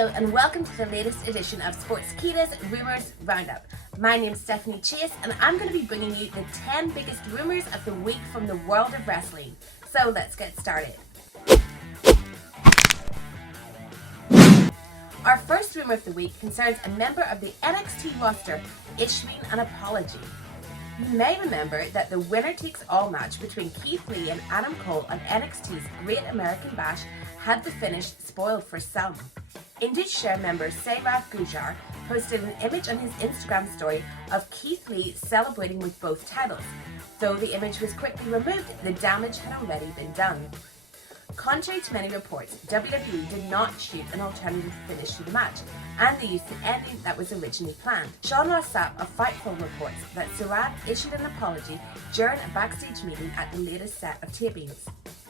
Hello and welcome to the latest edition of Sportskeeda's Rumors Roundup. My name's Stephanie Chase and I'm going to be bringing you the 10 biggest rumors of the week from the world of wrestling. So let's get started. Our first rumor of the week concerns a member of the NXT roster issuing an apology. You may remember that the winner-takes-all match between Keith Lee and Adam Cole on NXT's Great American Bash had the finish spoiled for some. Indus Sher member Saurav Gujar posted an image on his Instagram story of Keith Lee celebrating with both titles. Though the image was quickly removed, the damage had already been done. Contrary to many reports, WWE did not shoot an alternative finish to the match, and they used the ending that was originally planned. Sean Rossap of Fightful reports that Saurav issued an apology during a backstage meeting at the latest set of tapings.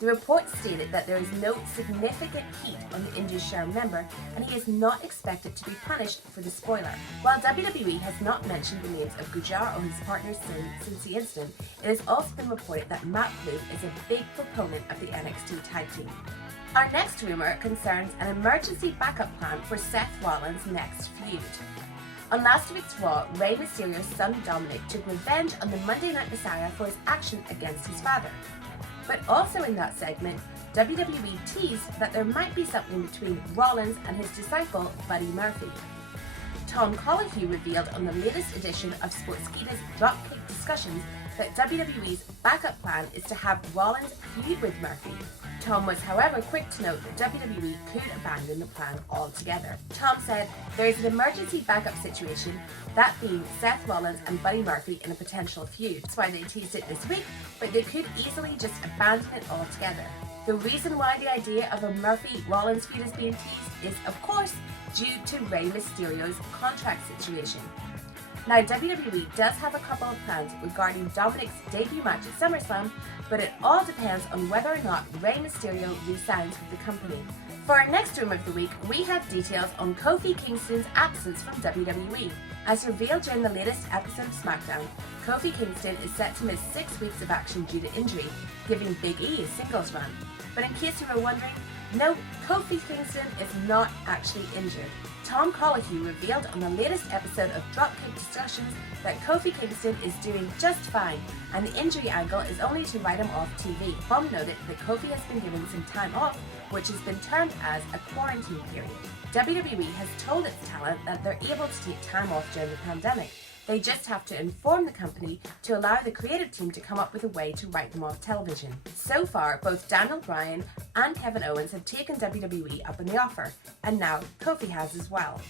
The report stated that there is no significant heat on the Indus Sher member, and he is not expected to be punished for the spoiler. While WWE has not mentioned the names of Gujar or his partner since the incident, it has also been reported that Matt Blue is a big proponent of the NXT tag team. Our next rumor concerns an emergency backup plan for Seth Rollins' next feud. On last week's Raw, Rey Mysterio's son Dominic took revenge on the Monday Night Messiah for his action against his father. But also in that segment, WWE teased that there might be something between Rollins and his disciple, Buddy Murphy. Tom Colohue revealed on the latest edition of Sportskeeda's Dropkick Discussions that WWE's backup plan is to have Rollins feud with Murphy. Tom was, however, quick to note that WWE could abandon the plan altogether. Tom said, "There is an emergency backup situation, that being Seth Rollins and Buddy Murphy in a potential feud. That's why they teased it this week, but they could easily just abandon it altogether." The reason why the idea of a Murphy-Rollins feud is being teased is, of course, due to Rey Mysterio's contract situation. Now, WWE does have a couple of plans regarding Dominic's debut match at SummerSlam, but it all depends on whether or not Rey Mysterio re-signs with the company. For our next rumor of the week, we have details on Kofi Kingston's absence from WWE. As revealed during the latest episode of SmackDown, Kofi Kingston is set to miss 6 weeks of action due to injury, giving Big E a singles run. But in case you were wondering, no, Kofi Kingston is not actually injured. Tom Colohue revealed on the latest episode of Dropkick Discussions that Kofi Kingston is doing just fine, and the injury angle is only to write him off TV. Tom noted that Kofi has been given some time off, which has been termed as a quarantine period. WWE has told its talent that they're able to take time off during the pandemic. They just have to inform the company to allow the creative team to come up with a way to write them off television. So far, both Daniel Bryan and Kevin Owens have taken WWE up on the offer, and now Kofi has as well.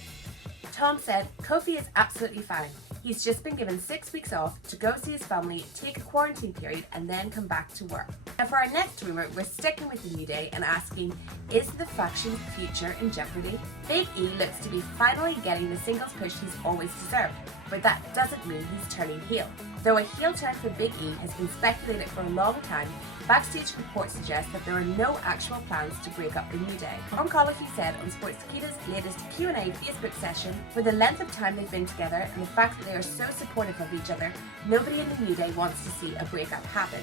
Tom said, "Kofi is absolutely fine. He's just been given 6 weeks off to go see his family, take a quarantine period, and then come back to work." Now for our next rumor, we're sticking with the New Day and asking, is the faction's future in jeopardy? Big E looks to be finally getting the singles push he's always deserved, but that doesn't mean he's turning heel. Though a heel turn for Big E has been speculated for a long time, backstage reports suggest that there are no actual plans to break up the New Day. Tom Colohue said on Sportskeeda's latest Q&A Facebook session, "For the length of time they've been together and the fact that they are so supportive of each other, nobody in the New Day wants to see a breakup happen."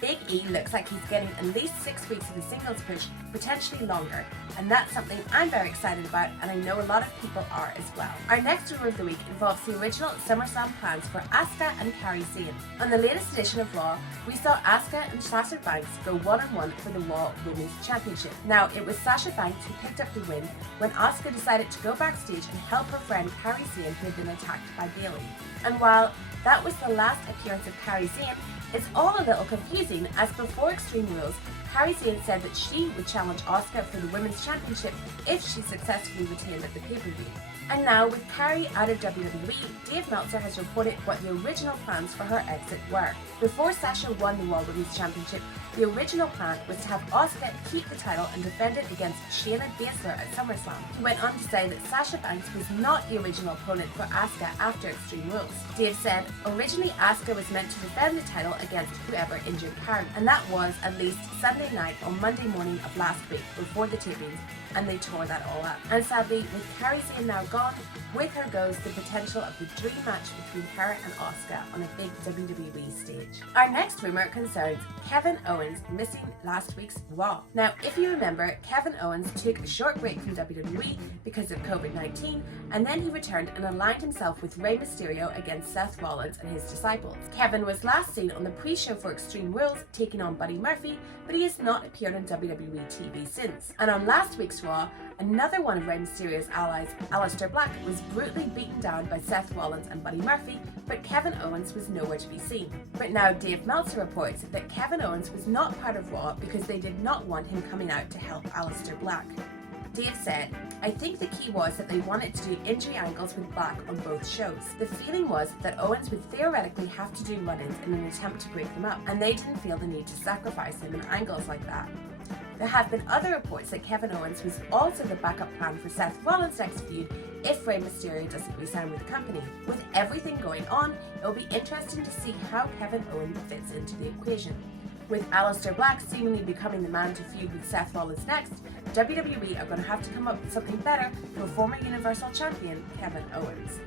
Big E looks like he's getting at least 6 weeks of the singles push, potentially longer, and that's something I'm very excited about, and I know a lot of people are as well. Our next rumor of the week involves the original SummerSlam plans for Asuka and Kairi Sane. On the latest edition of Raw, we saw Asuka and Sasha Banks go one-on-one for the Raw Women's Championship. Now, it was Sasha Banks who picked up the win when Asuka decided to go backstage and help her friend Kairi Sane, who had been attacked by Bayley. And while that was the last appearance of Kairi Sane, it's all a little confusing, as before Extreme Rules, Kairi Sane said that she would challenge Asuka for the Women's Championship if she successfully retained at the pay-per-view. And now, with Kairi out of WWE, Dave Meltzer has reported what the original plans for her exit were. Before Sasha won the Raw Women's Championship, the original plan was to have Asuka keep the title and defend it against Shayna Baszler at SummerSlam. He went on to say that Sasha Banks was not the original opponent for Asuka after Extreme Rules. Dave said, "Originally Asuka was meant to defend the title against whoever injured Kairi, and that was at least Sunday night or Monday morning of last week before the tapings, and they tore that all up. And sadly, with Kairi Sane now gone, with her goes the potential of the dream match between her and Asuka on a big WWE stage. Our next rumour concerns Kevin Owens missing last week's Raw. Now, if you remember, Kevin Owens took a short break from WWE because of COVID-19, and then he returned and aligned himself with Rey Mysterio against Seth Rollins and his disciples. Kevin was last seen on the pre-show for Extreme Rules taking on Buddy Murphy, but he has not appeared on WWE TV since. And on last week's Raw, another one of Rey Mysterio's allies, Aleister Black, was brutally beaten down by Seth Rollins and Buddy Murphy, but Kevin Owens was nowhere to be seen. But now Dave Meltzer reports that Kevin Owens was not part of Raw because they did not want him coming out to help Aleister Black. Dave said, "I think the key was that they wanted to do injury angles with Black on both shows. The feeling was that Owens would theoretically have to do run-ins in an attempt to break them up, and they didn't feel the need to sacrifice him in angles like that." There have been other reports that Kevin Owens was also the backup plan for Seth Rollins' next feud if Rey Mysterio doesn't re-sign with the company. With everything going on, it will be interesting to see how Kevin Owens fits into the equation. With Aleister Black seemingly becoming the man to feud with Seth Rollins next, WWE are going to have to come up with something better for former Universal Champion Kevin Owens.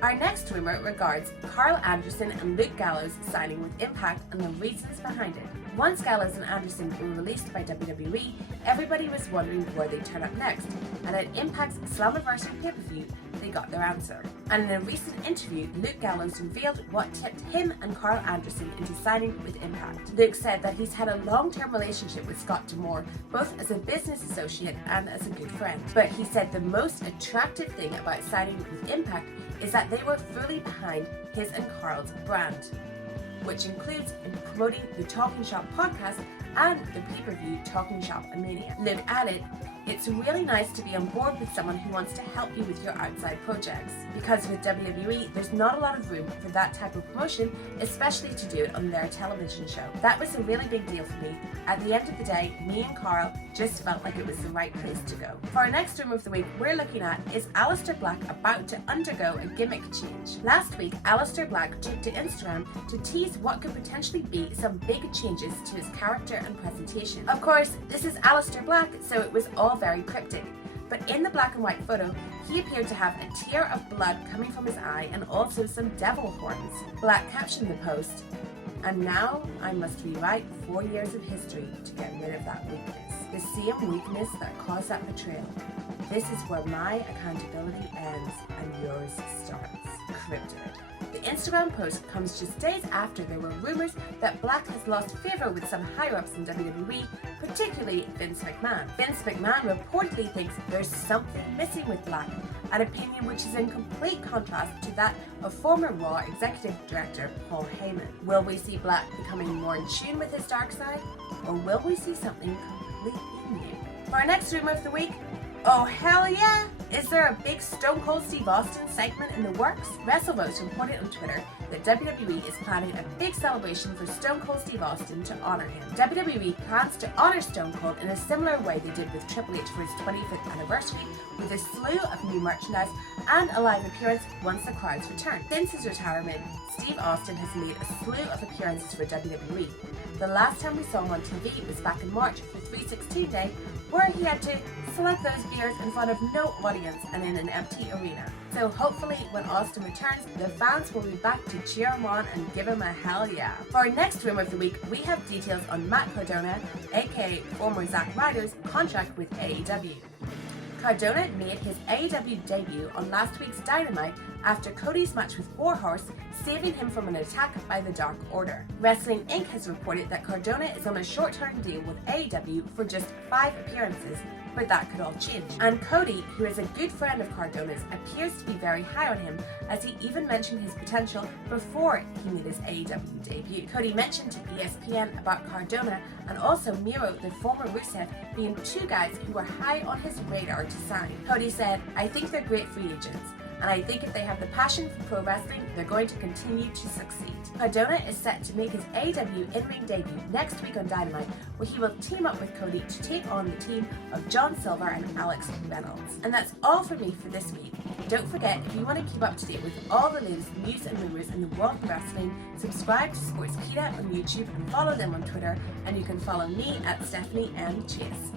Our next rumour regards Karl Anderson and Luke Gallows signing with Impact and the reasons behind it. Once Gallows and Anderson were released by WWE, everybody was wondering where they'd turn up next, and at Impact's Slammiversary pay-per-view, they got their answer. And in a recent interview, Luke Gallows revealed what tipped him and Karl Anderson into signing with Impact. Luke said that he's had a long-term relationship with Scott D'Amore, both as a business associate and as a good friend. But he said the most attractive thing about signing with Impact is that they were fully behind his and Karl's brand, which includes in promoting the Talking Shop podcast and the pay-per-view Talking Shop Mania. Luke added, "It's really nice to be on board with someone who wants to help you with your outside projects, because with WWE, there's not a lot of room for that type of promotion, especially to do it on their television show. That was a really big deal for me. At the end of the day, me and Karl just felt like it was the right place to go." For our next rumour of the week, we're looking at, is Aleister Black about to undergo a gimmick change? Last week, Aleister Black took to Instagram to tease what could potentially be some big changes to his character and presentation. Of course, this is Aleister Black, so it was all very cryptic. But in the black and white photo, he appeared to have a tear of blood coming from his eye and also some devil horns. Black captioned the post, "And now I must rewrite 4 years of history to get rid of that weakness. The same weakness that caused that betrayal. This is where my accountability ends and yours starts. Cryptid." The Instagram post comes just days after there were rumours that Black has lost favour with some higher-ups in WWE, particularly Vince McMahon. Vince McMahon reportedly thinks there's something missing with Black, an opinion which is in complete contrast to that of former Raw Executive Director Paul Heyman. Will we see Black becoming more in tune with his dark side, or will we see something completely new? For our next rumour of the week, oh hell yeah! Is there a big Stone Cold Steve Austin segment in the works? WrestleVotes reported on Twitter that WWE is planning a big celebration for Stone Cold Steve Austin to honour him. WWE plans to honour Stone Cold in a similar way they did with Triple H for his 25th anniversary, with a slew of new merchandise and a live appearance once the crowds return. Since his retirement, Steve Austin has made a slew of appearances for WWE. The last time we saw him on TV was back in March for 316 Day, where he had to select those beers in front of no audience and in an empty arena. So hopefully when Austin returns, the fans will be back to cheer him on and give him a hell yeah. For our next rumour of the week, we have details on Matt Cardona, aka former Zack Ryder's contract with AEW. Cardona made his AEW debut on last week's Dynamite after Cody's match with Warhorse, saving him from an attack by the Dark Order. Wrestling Inc. has reported that Cardona is on a short-term deal with AEW for just 5 appearances, but that could all change. And Cody, who is a good friend of Cardona's, appears to be very high on him, as he even mentioned his potential before he made his AEW debut. Cody mentioned to ESPN about Cardona and also Miro, the former Rusev, being 2 guys who were high on his radar to sign. Cody said, "I think they're great free agents, and I think if they have the passion for pro wrestling, they're going to continue to succeed." Cardona is set to make his AEW in-ring debut next week on Dynamite, where he will team up with Cody to take on the team of John Silver and Alex Reynolds. And that's all for me for this week. Don't forget, if you want to keep up to date with all the latest news and rumours in the world of wrestling, subscribe to Sportskeeda on YouTube and follow them on Twitter, and you can follow me at Stephanie M. Chase.